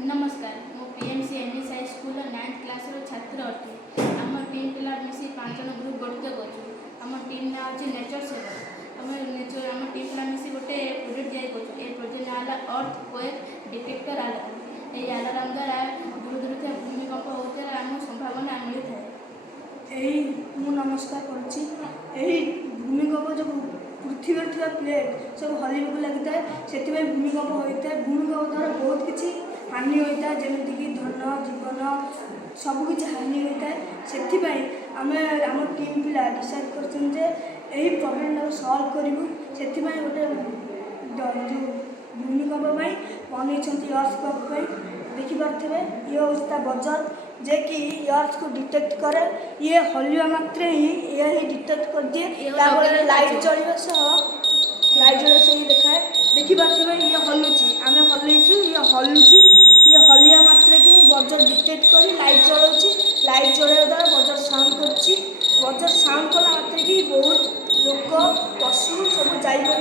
नमस्कार मु PMC MS high school 9th class छात्र अटे। आम टीम पिला मिसी 5 जन ग्रुप गठित कर आम टीम ना अच्छे नेचर सेवर आम टीम पिला मिसी गोटे प्रोजेक्ट तैयारी कर। प्रोजेक्ट ना है अर्थ क्वेक डिटेक्टर अलार्म। ये अलार्म द्वारा दूर दूर से भूमिकंप होता आम संभावना मिलता है। नमस्कार करुच्ची भूमिकंप जो पृथ्वी थी प्लेट सब हल्क लगी है से भूमिकंप होता है। भूमिकंप द्वारा बहुत किसी हानि होता है जमीक धन जीवन सबकि हानि होता है। से आम टीम पिला डिसाइड कर प्रोब्लेम सल्व करूँ से गोटे जो भूमिकंप बन अर्थक्वेक देखिपे ये हूँ बजर जे कि अर्थ को डिटेक्ट करे। ये हल्ला मात्रे ही डिटेक्ट कर दिए लाइट जलिया लाइट जलिया से देखाए देखिपे ये हलुची आम हलैचु ये हलुची ये हलिया मात्रे कि बजर डिटेक्ट कर लाइट जलाऊँगी। लाइट जलाइवा द्वारा बजर साउंड कर बजर साउंड कला मात्रे कि बहुत लोक पशु सब जापर